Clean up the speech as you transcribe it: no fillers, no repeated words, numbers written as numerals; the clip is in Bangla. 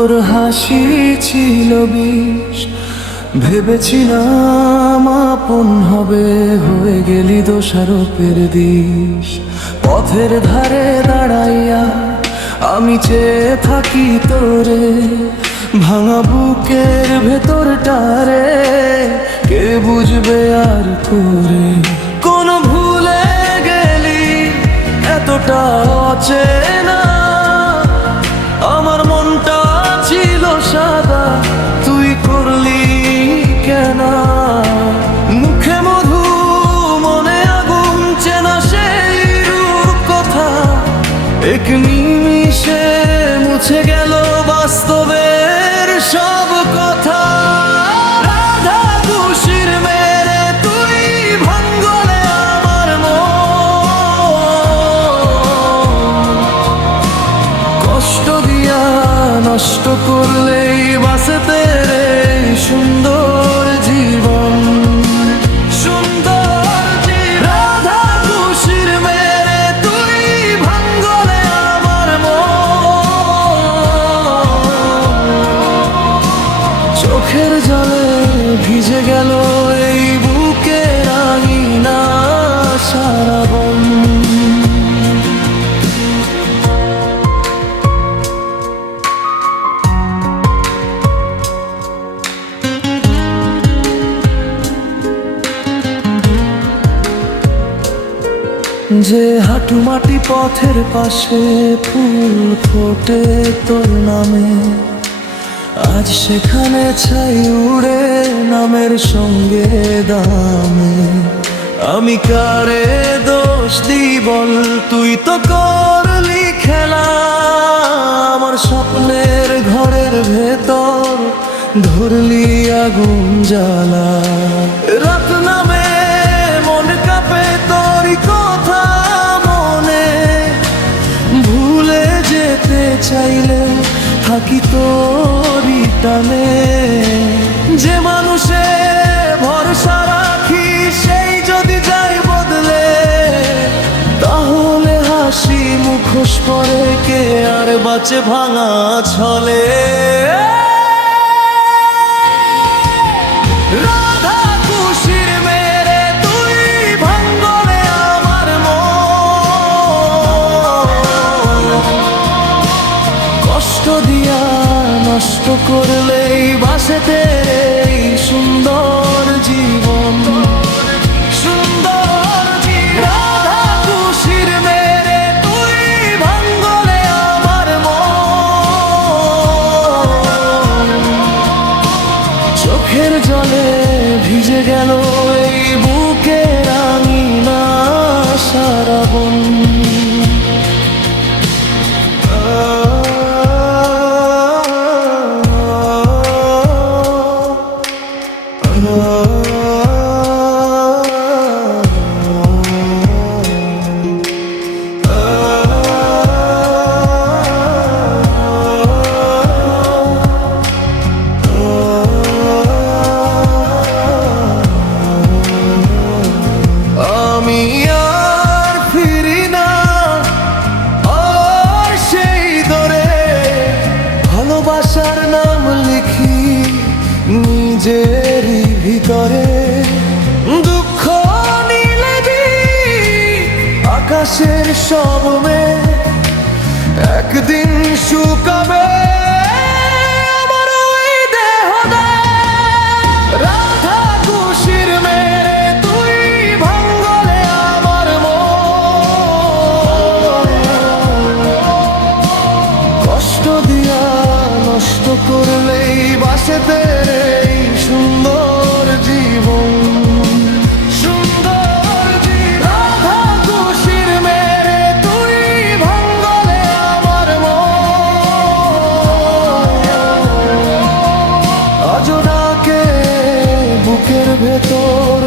তোর হাসি ছিল বিষ, ভেবেছিলাম আপন হবে, হয়ে গেলি দোষারোপের দিশ। পথের ধারে দাঁড়াইয়া আমি চেয়ে থাকি তোরে, ভাঙা বুকের ভেতরটারে কে বুঝবে আর করে। কোন ভুলে গেলি এতটা অচেনা, আমার মনটা ছিল সাদা, তুই করলি কেন? মুখে মধু মনে আগুন, চেনা সেই রূপ কথা এক নিমিষে মুছে গেল বাস্তবের সব কথা। রাধা খুশির মেরে তুই ভাঙলে আমার মন, কষ্ট দিয়া নষ্ট করলেই বাঁচতে রে সুন্দর জীবন। সুন্দর জীবন। রাধা খুশির মেরে তুই ভাঙলে আমার মন, চোখের জলে ভিজে গেল এই বুকে রাঙিনা সারা বন। যে হাঁটু মাটি পথের পাশে ফুল ফোটে তোর নামে, আজ সেখানে ছাই উড়ে নামের সঙ্গে দামে। আমি কারে দোষ দিই বল, তুই তো করলি খেলা। আমার স্বপ্নের ঘরের ভেতর ধরলি আগুন জ্বালা। রাত নামে মন কাঁপে তোরই কথা মনে, ভুলে যেতে চাইলে থাকি তোরই টানে। যে মানুষে ভরসা রাখি সেই যদি যাই বদলে, তাহলে হাসি মুখোশ পরে কে আর বাঁচে ভাঙা ছলে। রাধা খুশির মেরে তুই ভাঙলে আমার মন, কষ্ট দিয়া নষ্ট করলেই বাঁচতে এই সুন্দর জীবন। সুন্দর জীবন। রাধা খুশির মেরে তুই ভাঙলে আমার মন, চোখের জলে ভিজে গেল এই বুকে রাঙিনা সারা বন। আমি আর ফিরি না আর সেই দরে, ভালোবাসার নাম লিখি নিজেরই ভিতরে। দুঃখ নিলে আকাশের সব মেঘ একদিন শুকাবে আমার ওই দেহদায়। রাধা খুশির মেরে তুই ভাঙলে আমার মন, কষ্ট দিয়া নষ্ট করলেই বাঁচতে এই সুন্দর জীবন। সুন্দর জীবন। রাধা খুশির মেরে তুই ভাঙলে আমার মন, আজ ডাকে বুকের ভেতর